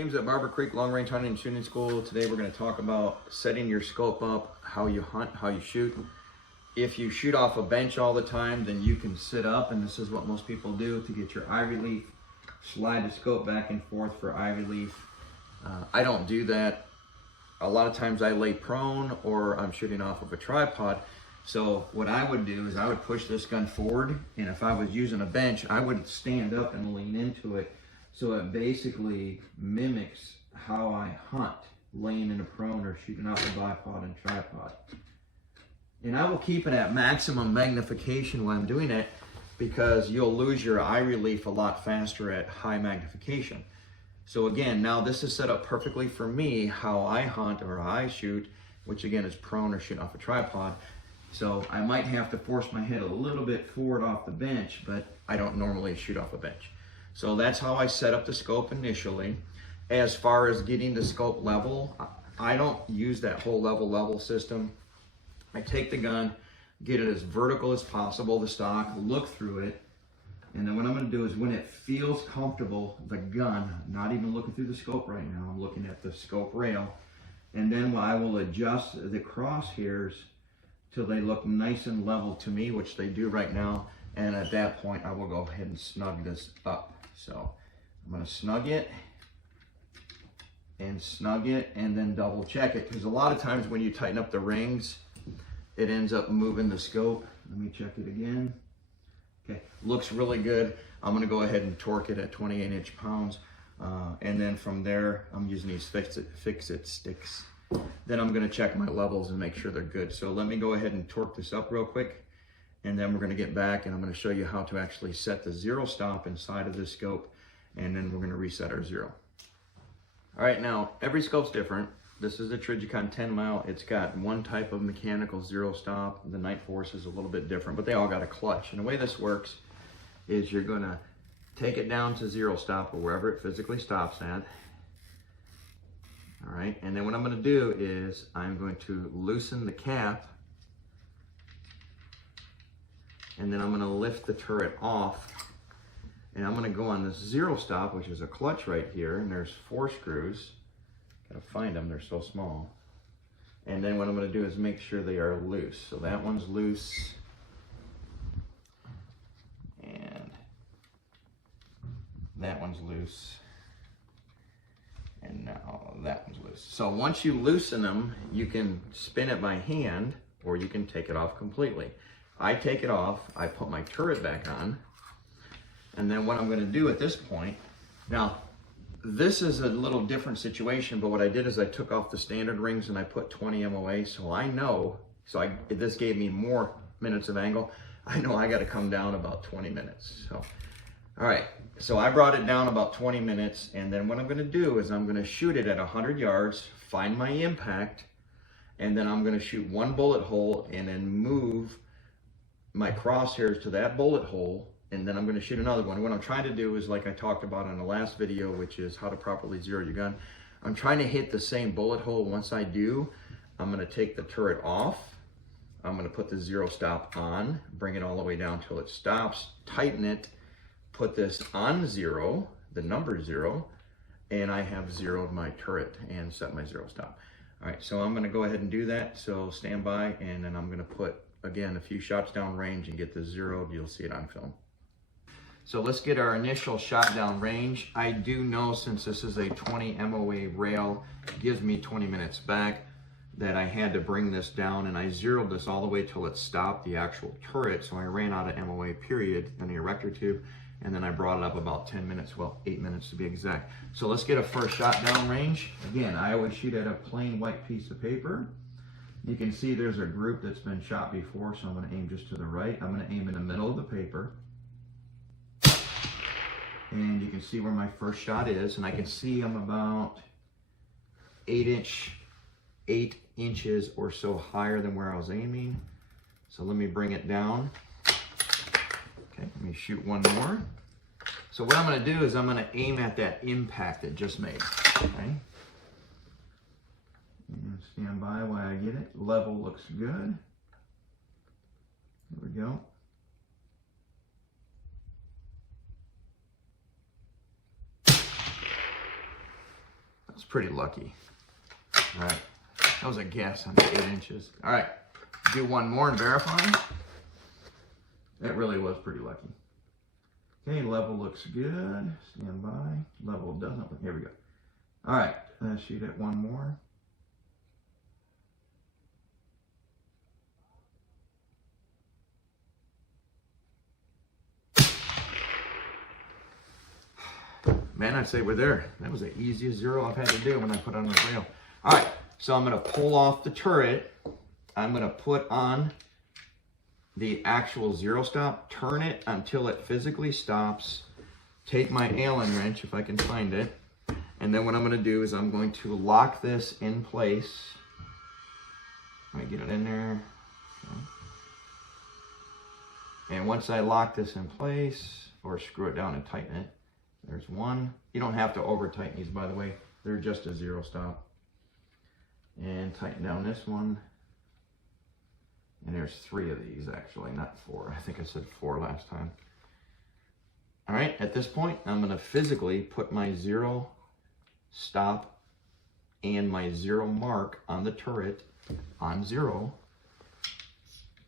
James at Barber Creek Long Range Hunting and Shooting School. Today we're going to talk about setting your scope up, how you hunt, how you shoot. If you shoot off a bench all the time, then you can sit up, and this is what most people do to get your eye relief. Slide the scope back and forth for eye relief. I don't do that. A lot of times I lay prone or I'm shooting off of a tripod. So what I would do is I would push this gun forward, and if I was using a bench, I would stand up and lean into it. So it basically mimics how I hunt, laying in a prone or shooting off a bipod and tripod. And I will keep it at maximum magnification when I'm doing it, because you'll lose your eye relief a lot faster at high magnification. So again, now this is set up perfectly for me, how I hunt or how I shoot, which again is prone or shooting off a tripod. So I might have to force my head a little bit forward off the bench, but I don't normally shoot off a bench. So that's how I set up the scope initially. As far as getting the scope level, I don't use that whole level system. I take the gun, get it as vertical as possible, the stock, look through it, and then what I'm going to do is when it feels comfortable, the gun, not even looking through the scope right now, I'm looking at the scope rail, and then I will adjust the crosshairs till they look nice and level to me, which they do right now, and at that point I will go ahead and snug this up. So I'm going to snug it, and then double check it, because a lot of times when you tighten up the rings, it ends up moving the scope. Let me check it again. Okay, looks really good. I'm going to go ahead and torque it at 28 inch-pounds, and then from there I'm using these fix-it sticks. Then I'm going to check my levels and make sure they're good. So let me go ahead and torque this up real quick, and then we're going to get back and I'm going to show you how to actually set the zero stop inside of this scope, and then we're going to reset our zero. All right, now every scope's different. This is a Trijicon 10 mile. It's got one type of mechanical zero stop. The Night Force is a little bit different, but they all got a clutch. And the way this works is you're going to take it down to zero stop or wherever it physically stops at. All right, and then what I'm going to do is I'm going to loosen the cap, and then I'm going to lift the turret off, and I'm going to go on this zero stop, which is a clutch right here, and there's 4 screws. Gotta find them, they're so small. And then what I'm going to do is make sure they are loose. So that one's loose, and that one's loose, and now that one's loose. So once you loosen them, you can spin it by hand, or you can take it off completely. I take it off, I put my turret back on, and then what I'm going to do at this point, now this is a little different situation, but what I did is I took off the standard rings and I put 20 MOA, so I know, this gave me more minutes of angle. I know I got to come down about 20 minutes. So, all right, so I brought it down about 20 minutes, and then what I'm going to do is I'm going to shoot it at 100 yards, find my impact, and then I'm going to shoot one bullet hole and then move my crosshairs to that bullet hole, and then I'm going to shoot another one. What I'm trying to do is, like I talked about in the last video, which is how to properly zero your gun. I'm trying to hit the same bullet hole. Once I do, I'm going to take the turret off. I'm going to put the zero stop on, bring it all the way down till it stops, tighten it, put this on zero, the number 0, and I have zeroed my turret and set my zero stop. All right, so I'm going to go ahead and do that. So stand by, and then I'm going to put, again, a few shots down range and get this zeroed. You'll see it on film. So let's get our initial shot down range. I do know, since this is a 20 MOA rail, it gives me 20 minutes back, that I had to bring this down, and I zeroed this all the way till it stopped the actual turret. So I ran out of MOA period in the erector tube, and then I brought it up about 10 minutes, well, 8 minutes to be exact. So let's get a first shot down range. Again, I always shoot at a plain white piece of paper. You can see there's a group that's been shot before, so I'm going to aim just to the right. I'm going to aim in the middle of the paper. And you can see where my first shot is, and I can see I'm about 8 inches or so higher than where I was aiming. So let me bring it down. Okay, let me shoot one more. So what I'm going to do is I'm going to aim at that impact it just made. Okay. And stand by while I get it. Level looks good. There we go. pretty lucky. All right, that was a guess on the 8 inches. All right, do one more and verify. That really was pretty lucky. Okay, level looks good. Stand by. Level doesn't. Here we go. All right, let's shoot it one more. Man, I'd say we're there. That was the easiest zero I've had to do when I put on the rail. All right, so I'm gonna pull off the turret. I'm gonna put on the actual zero stop, turn it until it physically stops, take my Allen wrench, if I can find it, and then what I'm gonna do is I'm going to lock this in place. Let me get it in there. Okay. And once I lock this in place, or screw it down and tighten it, there's one. You don't have to over tighten these, by the way. They're just a zero stop. And tighten down this one. And there's 3 of these actually, not 4. I think I said 4 last time. All right, at this point, I'm gonna physically put my zero stop and my zero mark on the turret on 0.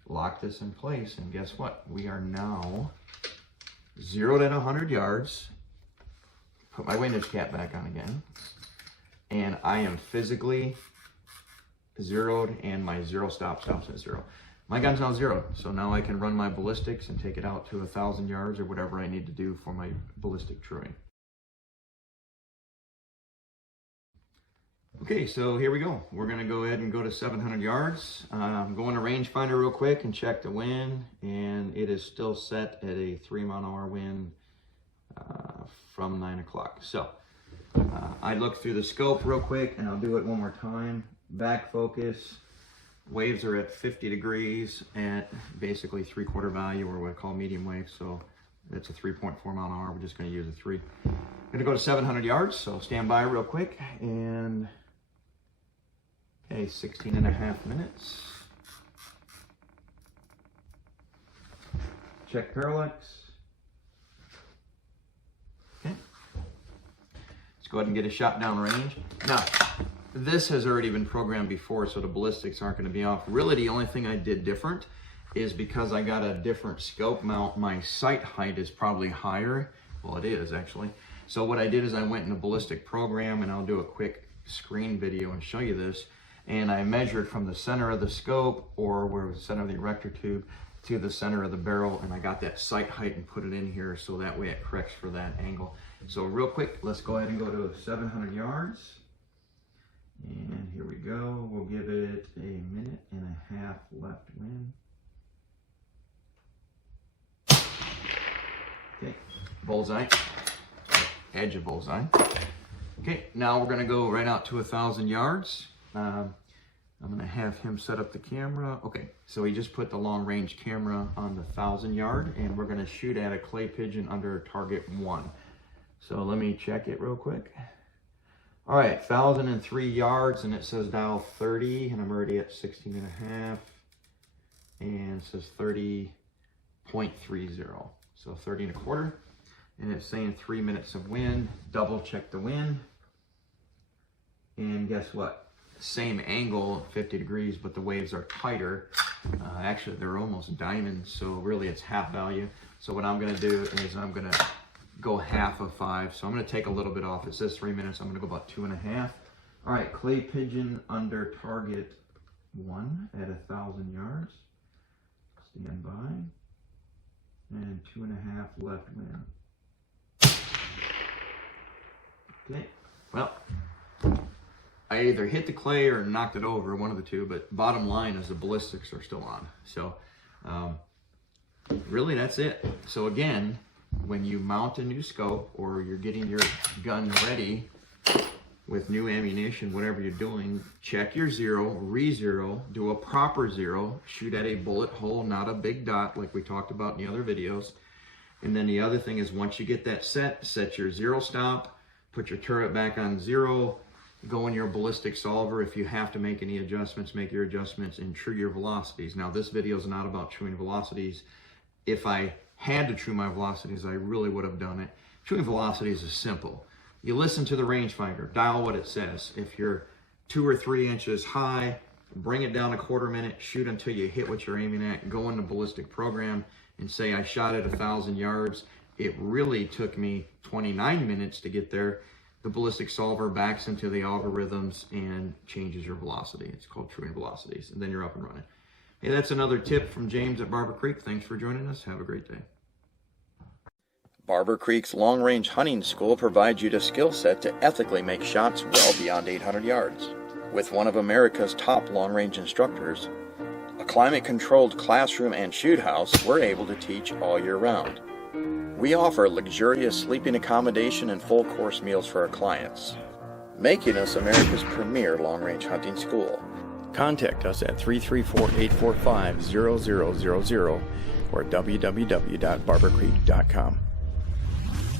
Lock this in place, and guess what? We are now zeroed at 100 yards. Put my windage cap back on again. And I am physically zeroed, and my zero stop stops at 0. My gun's now 0, so now I can run my ballistics and take it out to 1,000 yards or whatever I need to do for my ballistic truing. Okay, so here we go. We're gonna go ahead and go to 700 yards. I'm going to rangefinder real quick and check the wind, and it is still set at a 3-mile-an-hour wind from 9 o'clock. So I look through the scope real quick, and I'll do it one more time. Back focus. Waves are at 50 degrees at basically 3/4 value, or what I call medium wave. So it's a 3.4 mile an hour. We're just going to use a 3. I'm going to go to 700 yards. So stand by real quick. And okay, 16.5 minutes. Check parallax. Okay. Let's go ahead and get a shot down range. Now, this has already been programmed before, so the ballistics aren't going to be off. Really, the only thing I did different is because I got a different scope mount, my sight height is probably higher. Well, it is actually. So what I did is I went in the ballistic program, and I'll do a quick screen video and show you this. And I measured from the center of the scope, or where the center of the erector tube, to the center of the barrel, and I got that sight height and put it in here, so that way it corrects for that angle. So real quick, let's go ahead and go to 700 yards. And here we go. We'll give it a 1.5 minutes left wind. Okay, bullseye, edge of bullseye. Okay, now we're gonna go right out to 1,000 yards. I'm gonna have him set up the camera. Okay, so he just put the long range camera on the 1,000 yard, and we're gonna shoot at a clay pigeon under target 1. So let me check it real quick. All right, 1,003 yards, and it says dial 30, and I'm already at 16.5, and it says 30.30, so 30.25, and it's saying 3 minutes of wind. Double check the wind, and guess what? Same angle, 50 degrees, but the waves are tighter. Actually, they're almost diamonds, so really it's half value. So what I'm gonna do is I'm gonna go half of 5. So I'm going to take a little bit off. It says 3 minutes. I'm going to go about 2.5. All right, clay pigeon under target 1 at 1,000 yards. Stand by. And 2.5 left wind. Okay, well, I either hit the clay or knocked it over, one of the two, but bottom line is the ballistics are still on. So really that's it. So again, when you mount a new scope, or you're getting your gun ready with new ammunition, whatever you're doing, check your zero, re-zero, do a proper zero, shoot at a bullet hole, not a big dot like we talked about in the other videos. And then the other thing is, once you get that set your zero stop, put your turret back on 0, go in your ballistic solver. If you have to make any adjustments, make your adjustments, and true your velocities. Now this video is not about truing velocities. If I had to true my velocities, I really would have done it. Truing velocities is simple. You listen to the rangefinder, dial what it says. If you're 2 or 3 inches high, bring it down a quarter minute, shoot until you hit what you're aiming at, go in the ballistic program and say, I shot at 1,000 yards. It really took me 29 minutes to get there. The ballistic solver backs into the algorithms and changes your velocity. It's called truing velocities, and then you're up and running. Hey, that's another tip from James at Barber Creek. Thanks for joining us. Have a great day. Barber Creek's Long Range Hunting School provides you the skill set to ethically make shots well beyond 800 yards. With one of America's top long-range instructors, a climate-controlled classroom and shoot house, we're able to teach all year round. We offer luxurious sleeping accommodation and full-course meals for our clients, making us America's premier long-range hunting school. Contact us at 334-845-0000 or www.barbercreek.com.